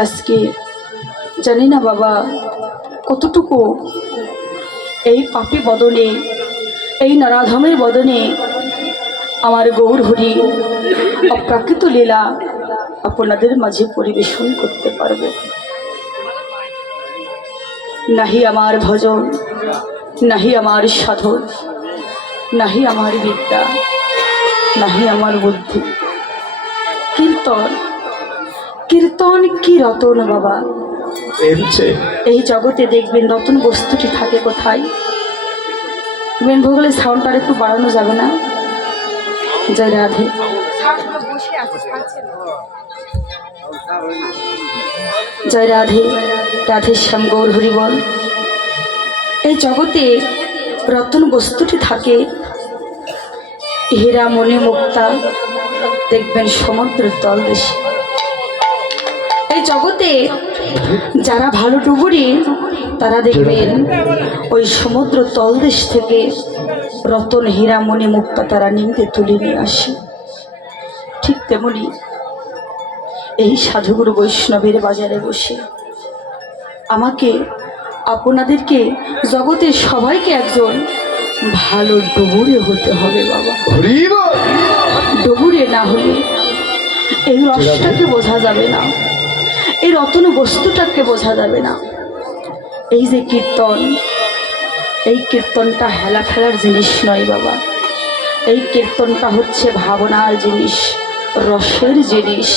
আজকে জানি না বাবা কতটুকু এই পাপী বদনে, এই নরাধমের বদনে আমার গৌর হরি অপ্রাকৃত লীলা আপনাদের মাঝে পরিবেশন করতে পারবে। নাহি আমার ভজন, নাহি আমার সাধন, নাহি আমার বিদ্যা, নাহি আমার বুদ্ধি। কীর্তন, কীর্তন কি রতন বাবা। এই জগতে দেখবেন রতন বস্তুটি থাকে কোথায়? মেন ভোগলে সাউন্ডটা একটু বাড়ানো যাবে না? জয় রাধে। জয় রাধে, রাধে শ্যাম গৌর হরি বল। এই জগতে রতন বস্তুটি থাকে হীরা মণি মুক্তা, দেখবেন সমুদ্রের তলদেশে। এই জগতে যারা ভালো ডুবুরি তারা দেখবেন ওই সমুদ্র তলদেশ থেকে রতন হীরা মণি মুক্তা তারা নিমতে তুলে নিয়ে আসে। ঠিক তেমনি এই সাধুগুরু বৈষ্ণবের বাজারে বসে আমাকে আপনাদেরকে জগতের সবাইকে একজন ভালো ডুবুরে হতে হবে বাবা। ডুবুরে না হলে এই রসটাকে বোঝা যাবে না, এই রতন বস্তুটাকে বোঝা যাবে না। এই যে কীর্তন, এই কীর্তনটা হেলা ফেলার জিনিস নয় বাবা। এই কীর্তনটা হচ্ছে ভাবনার জিনিস, রসের জিনিস।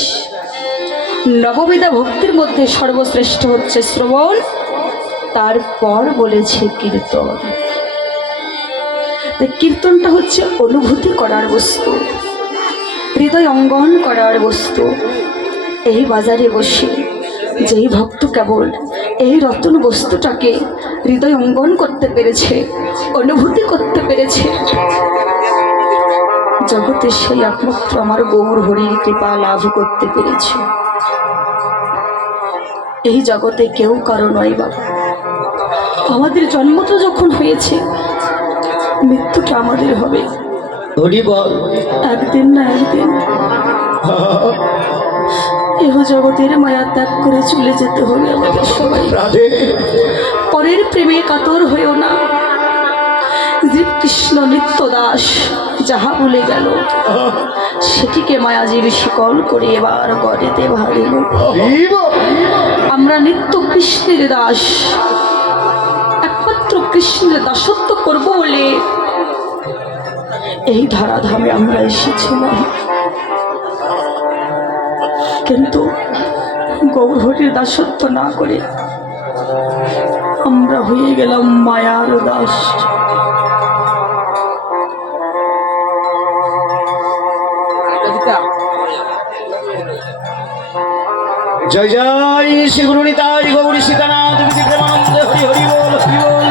নববিধা ভক্তির মধ্যে সর্বশ্রেষ্ঠ হচ্ছে শ্রবণ, তারপর বলেছে কীর্তন। কীর্তনটা হচ্ছে অনুভূতি করার বস্তু, হৃদয় অঙ্গন করার বস্তু। এই বাজারে বসে যেই ভক্ত কেবল এই রতন বস্তুটাকে হৃদয় অঙ্গন করতে পেরেছে, অনুভূতি করতে পেরেছে, জগতে সেই একমাত্র আমার গৌর হরির কৃপা লাভ করতে পেরেছে। এই জগতে কেউ কারো নয় বাবা। আমাদের জন্মটা যখন হয়েছে, মৃত্যুটা আমাদের হবে একদিন না একদিন। এহ জগতের মায়া ত্যাগ করে চলে যেতে হবে আমাদের সবাই। পরের প্রেমে কাতর হয়েও না। জীব কৃষ্ণ নিত্য দাস যাহা ভুলে গেল, সেটিকে মায়াজীব শিকল করে এবার গড়েতে ভারিল। আমরা নিত্য কৃষ্ণের দাস, একমাত্র কৃষ্ণের দাসত্ব করব বলে এই ধরাধামে আমরা এসেছিলাম। কিন্তু গৌর হরির দাসত্ব না করে আমরা হয়ে গেলাম মায়ার দাস। জয় জয় শ্রী গুরু নিতাই গৌরী সীতানাথ প্রেমানন্দ হরি হরি বল হরি বল।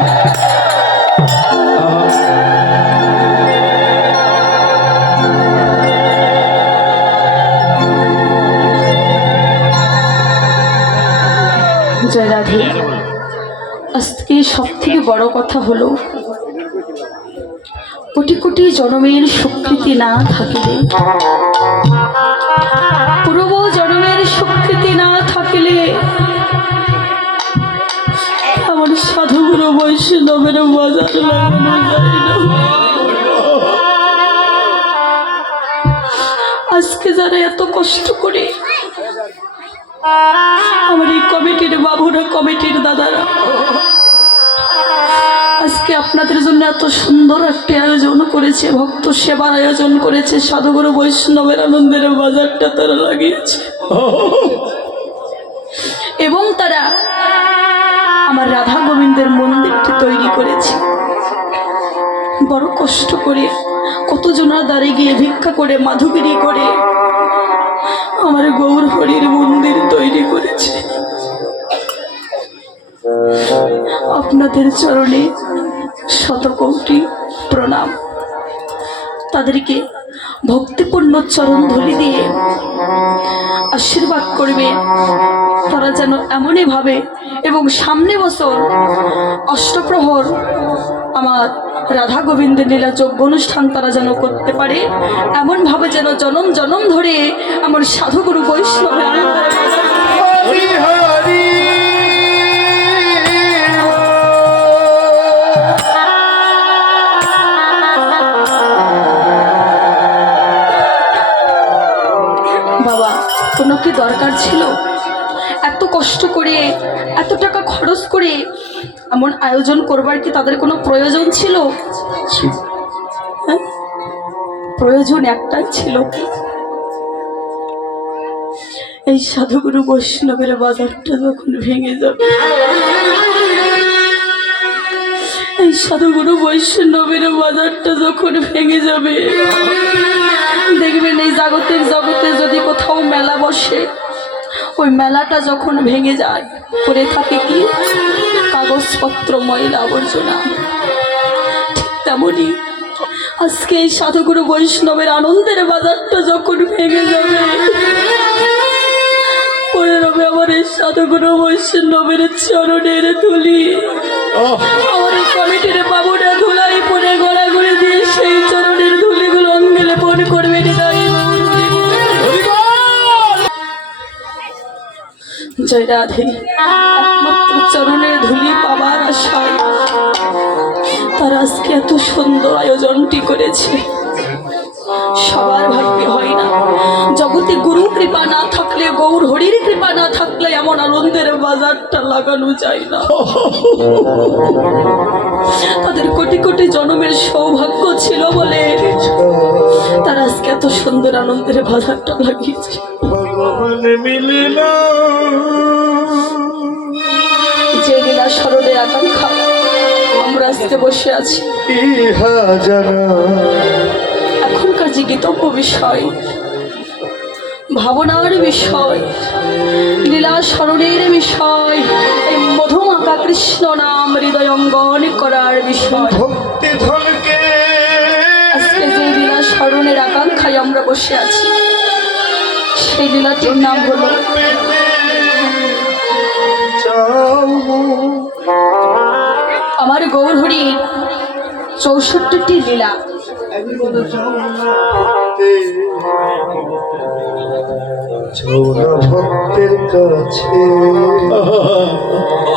জয় রাধে। আজকে সব থেকে বড় কথা হলো, কোটি কোটি জন্মের স্বীকৃতি না থাকলে, পূর্ব জন্মের স্বীকৃতি না থাকলে আমার সাধুগুরু বৈষ্ণবের বাজার লাগানো যায় না। আজকে যারা এত কষ্ট করে আমার এই কমিটির বাবুরা, কমিটির দাদারা আজকে আপনাদের জন্য এত সুন্দর একটি আয়োজন করেছে, ভক্ত সেবার আয়োজন করেছে, সাধুগুরু বৈষ্ণবের আনন্দের বাজারটা তারা লাগিয়েছে। এবং তারা আমার রাধা গোবিন্দের মন্দিরটি তৈরি করেছে বড় কষ্ট করে। কতজনা দাঁড়িয়ে গিয়ে ভিক্ষা করে, মাধুগিরি করে আমার গৌর হরির মন্দির তৈরি করেছে। আপনাদের চরণে শতকোটি প্রণাম। তাদেরকে ভক্তিপূর্ণ চরণ ধুলি দিয়ে আশীর্বাদ করবে, তারা যেন এমনই ভাবে এবং সামনে বছর অষ্টপ্রহর আমার রাধা গোবিন্দের লীলা যজ্ঞ অনুষ্ঠান তারা যেন করতে পারে, এমন ভাবে যেন জনম জনম ধরে আমার সাধুগুরু বৈষ্ণবের কি দরকার ছিল এত কষ্ট করে, এত টাকা খরচ করে এমন আয়োজন করবার? কি তাদের কোনো প্রয়োজন ছিল? হ্যাঁ, প্রয়োজন একটাই ছিল, এই সাধুগুরু বৈষ্ণবের বাজারটা যখন ভেঙে যাবে, এই সাধুগুরু বৈষ্ণবের বাজারটা যখন ভেঙে যাবে, দেখবেন এই জাগতিক জগতে যদি কোথাও মেলা বসে, ওই মেলাটা যখন ভেঙে যায় পড়ে থাকে কি কাগজপত্র, ময়লা আবর্জনা। ঠিক তেমনি আজকে এই সাধুগুরু বৈষ্ণবের আনন্দের বাজারটা যখন ভেঙে যাবে, পড়ে রবে আমার এই সাধুগুরু বৈষ্ণবের চরণের ধুলি। আমার এই কমিটির বাবুরা ধুলাই পরে গড়াগড়ি দিয়ে সেই চরণের ধুলিগুলো অঙ্গলে পণ করবে। জয় রাধে। একমাত্র চরণের ধুলি পাবার আশায় তারা আজকে এত সুন্দর আয়োজনটি করেছে। সবার ভাগ্যে হয় না। জগতে গুরু কৃপা না থাকলে, গৌর হরির কৃপা না থাকলে এমন আনন্দের বাজারটা লাগানো যায় না। তাদের কোটি কোটি জন্মের সৌভাগ্য ছিল বলে তারা আজকে এত সুন্দর আনন্দের বাজারটা লাগিয়েছে। যে লীলা স্মরণের আকাঙ্ক্ষা আমরা আজকে বসে আছি, এখনকার যে গীতব্য বিষয়, ভাবনার বিষয়, লীলা স্মরণের বিষয়, এই মধুমাখা কৃষ্ণ নাম হৃদয় অঙ্গন করার বিষয়, আজকে যে লীলা স্মরণের আকাঙ্ক্ষায় আমরা বসে আছি, সেই লীলাটির নাম হলো আমার গৌর হরি 64টি লীলা।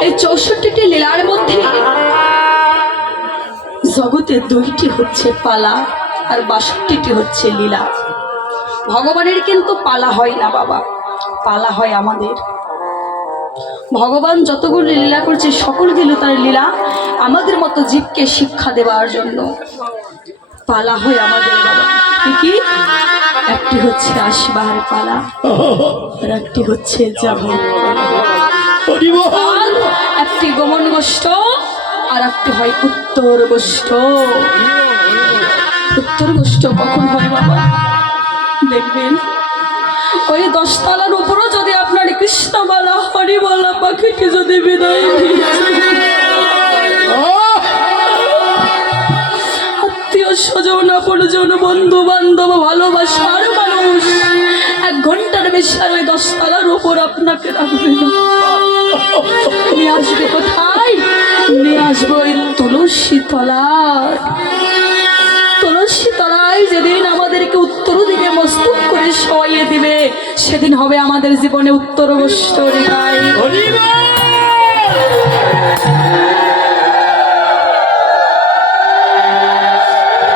এই 64টি লীলার মধ্যে জগতে 2টি হচ্ছে পালা আর 62টি হচ্ছে লীলা। ভগবানের কিন্তু পালা হয় না বাবা, পালা হয় আমাদের। ভগবান যতগুলো লীলা করছে সকল দিল তার লীলা আমাদের মতো জীবকে শিক্ষা দেওয়ার জন্য। পালা হয় আমাদের বাবা, কি? একটি হচ্ছে আসবার পালা আর একটি হচ্ছে যাবার পালা। একটি গমন গোষ্ঠ আর একটি হয় উত্তর গোষ্ঠ। উত্তর গোষ্ঠ কখন হয় বাবা? দেখবেন ওই 10 তলার উপরও যদি আপনার কৃষ্ণমালা হরিমালা পাখিটি যদি বিদায় দিয়েছে, আত্মীয় স্বজন আপনজন বন্ধু বান্ধব ভালোবাসার মানুষ 1 ঘন্টার বেশি আর ওই 10 তলার উপর আপনাকে রাখবে না। নিয়ে আসবে কোথায়? নিয়ে আসবে ওই তুলসী তলায়। তুলসী তলায় যেদিন আমাদেরকে উত্তর দিকে মস্তক করে শোয়াইয়ে দিবে, সেদিন হবে আমাদের জীবনে উত্তর গোষ্ঠ লীলায়।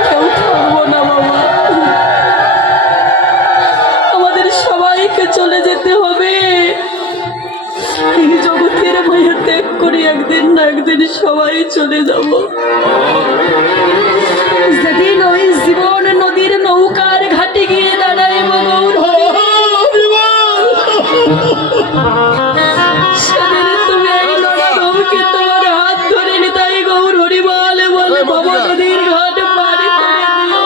কেউ থাকবো না বাবা, আমাদের সবাইকে চলে যেতে হবে। এই জগতের মায়া ত্যাগ করে একদিন না একদিন সবাই চলে যাব। যেদিন ওই জীবন নদীর নৌকার ঘাটে গিয়ে দাঁড়াইব গৌর সেদিন তুমি এই নরকে তোমার হাত ধরে নিতাই গৌর হরি বলে বলে ভব নদীর ঘাট পারি করে দিও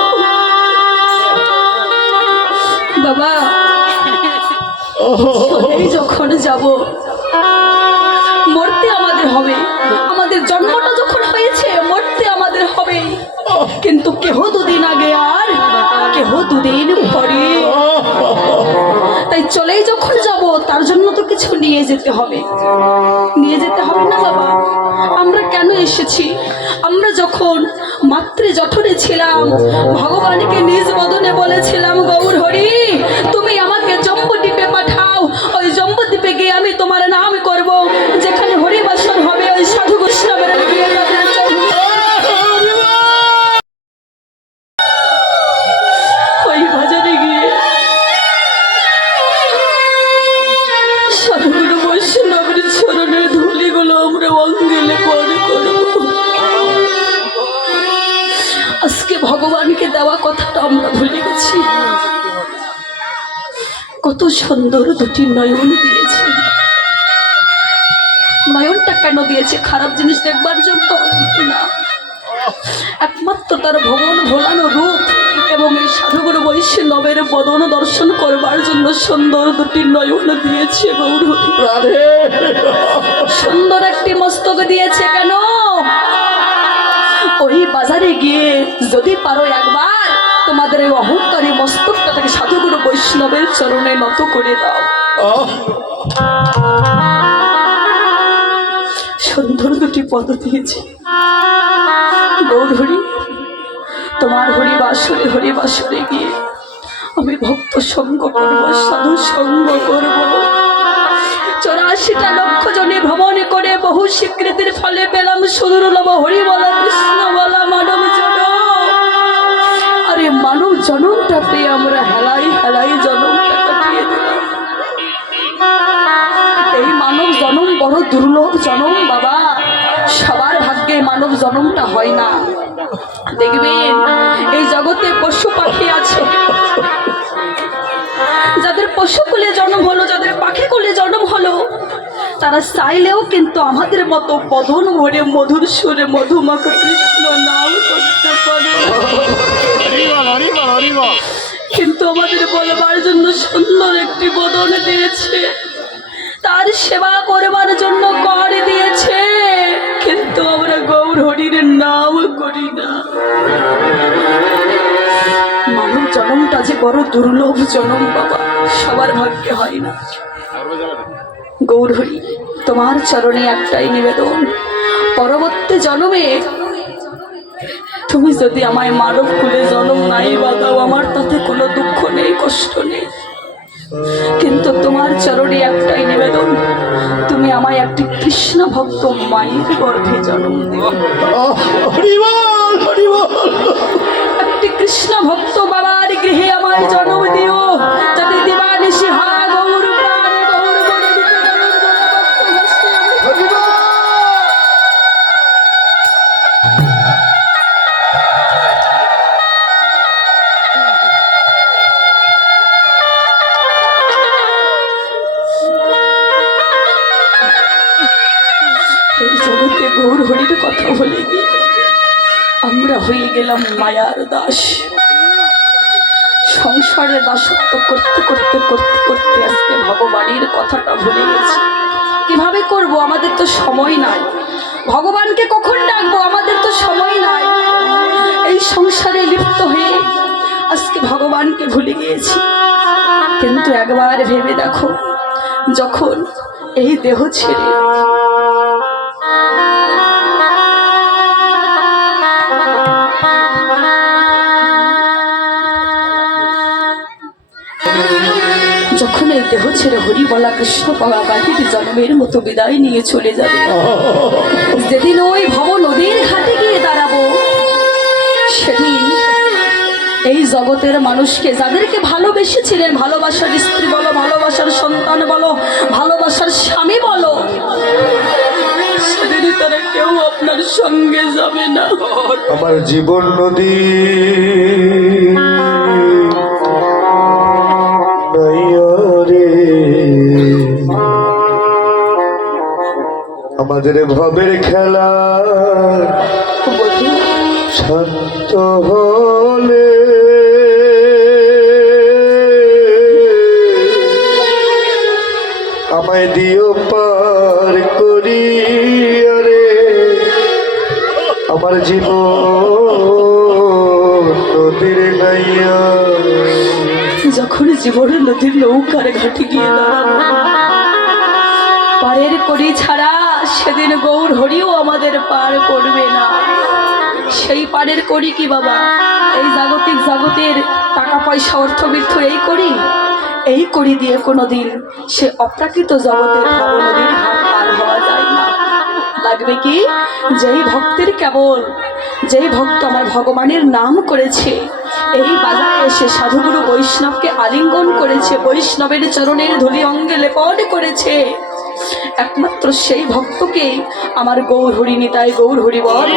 বাবা। এই যখন যাব, মরতে আমাদের হবে। আমাদের জন্মটা যখন হয়েছে মরতে আমাদের হবে, কিন্তু কেহ 2 দিন আগে আর কেহ 2 দিন পরে। তাই চলেই যখন যাব তার জন্য তো কিছু নিয়ে যেতে হবে। নিয়ে যেতে হবে না বাবা? আমরা কেন এসেছি? আমরা যখন মাতৃ জঠরে ছিলাম ভগবানকে নিজ বদনে বলেছিলাম গৌর হরি তুমি আমাকে জম্বুদ্বীপে পাঠাও, ওই জম্বুদ্বীপে গিয়ে আমি তোমার নাম করব, যেখানে হরিবাসন হবে ওই সাধু বৈষ্ণবের ওই বাজারে গিয়ে ভগবানকে দেওয়া কথাটা আমরা ভুলে গেছি। কত সুন্দর দুটি নয়ন দিয়েছে। নয়নটা কেন দিয়েছে? খারাপ জিনিস দেখবার জন্য না, একমাত্র তার ভগবান ভোলানো রূপ এবং এই সাধুগুরু বৈষ্ণবের বদন দর্শন করবার জন্য সুন্দর দুটি নয়ন দিয়েছে। গৌরহরি সুন্দর একটি মস্তক দিয়েছে। কেন? ওই বাজারে গিয়ে যদি পারো একবার তোমাদের এই অহংকারী মস্তকটাকে সাধুগুরু বৈষ্ণবের চরণে নত করে দাও। সুন্দর দুটি পদ দিয়েছে। গৌরহরি, তোমার হরিবাসরে হরিবাসরে গিয়ে আমি ভক্ত সঙ্গ করব, সাধু সঙ্গ করব। 84টা লক্ষ জনে ভ্রমণ করে বহু স্বীকৃতির ফলে পেলাম সুদুর্লভ হরি বলা, কৃষ্ণ বলা মানব জনম। আরে মানব জনমটাতে আমরা হেলাই হেলাই জনমটা কাটিয়ে দিলাম। এই মানব জনম বড় দুর্লভ জনম বাবা, সবার ভাগ্যে মানব জনমটা হয় না। দেখবেন এই জগতে পশু পাখি আছে, যাদের পশু কুলে জন্ম হলো, যাদের পাখি কুলে জন্ম হলো, তারা চাইলেও কিন্তু আমাদের মতো বদন ভরে মধুর সুরে মধুমাখা কৃষ্ণ নাম করতে পারে। কিন্তু আমাদের বলবার জন্য সুন্দর একটি বদন দিয়েছে, তার সেবা করবার জন্য কর দিয়েছে, কিন্তু আমরা গৌরহরির নাম করি না। মানব জন্মটা যে বড় দুর্লভ জন্ম বাবা, সবার ভাগ্যে হয় না। গৌরহরি, তোমার চরণে একটাই নিবেদন, পরবর্তী জন্মে তুমি যদি আমায় মানব কুলে জন্ম নাই বাদাও, আমার তাতে কোনো দুঃখ নেই, কষ্ট নেই। কিন্তু তোমার চরণে একটাই নিবেদন, তুমি আমায় একটি কৃষ্ণ ভক্ত মায়ের গর্ভে জন্ম দিও। একটি কৃষ্ণ ভক্ত বাবার গৃহে আমায় জন্ম দিও, যাতে দিবানিশি হা গৌর প্রাণে গৌর এই জগতে গৌরহরির কথা বলে গিয়ে আমরা হয়ে গেলাম মায়ার দাস। সংসারের দাসত্ব করতে করতে করতে করতে আজকে ভগবানের কথাটা ভুলে গেছি। কিভাবে করব? আমাদের তো সময় নাই। ভগবানকে কখন ডাকবো? আমাদের তো সময় নাই। এই সংসারে লিপ্ত হয়ে আজকে ভগবানকে ভুলে গিয়েছি। কিন্তু একবার ভেবে দেখো, যখন এই দেহ ছেড়ে যখন এই দেহ ছেড়ে হরি বলা কৃষ্ণ পাওয়া বাকির জন্মের মতো বিদায় নিয়ে চলে যাবে, যেদিন ওই ভব নদীর ঘাটে গিয়ে দাঁড়াবো, সেদিন এই জগতের মানুষকে যাদেরকে ভালোবেসেছিলেন, ভালোবাসার স্ত্রী বলো, ভালোবাসার সন্তান বলো, ভালোবাসার স্বামী বলো, সেদিনই তারা কেউ আপনার সঙ্গে যাবে না। আমার জীবন নদী আমাদের ভবের খেলা শান্ত হলে আমায় দিও পার করি, আরে আমার জীবন নদীর নাইয়া। যখন জীবনের নদীর নৌকার ঘাটে গিয়ে দাঁড়াবো, পারের করি ছাড়া সেদিন গৌর হরিও আমাদের পার করবে না। সেই পারের করি কি বাবা? এই জাগতিক জগতের টাকা পয়সা অর্থবৃত্ত এই করি, এই করি দিয়ে কোনোদিন সে অপ্রাকৃত জগতের নদীর ঘাট পার হওয়া যায় না। লাগবে কি? যেই ভক্তের কেবল, যেই ভক্ত আমার ভগবানের নাম করেছে, এই বাজারে এসে সাধুগুরু বৈষ্ণবকে আলিঙ্গন করেছে, বৈষ্ণবের চরণের ধুলি অঙ্গে লেপন করেছে, একমাত্র সেই ভক্তকে আমার গৌর হরি নিতাই গৌর হরি বল।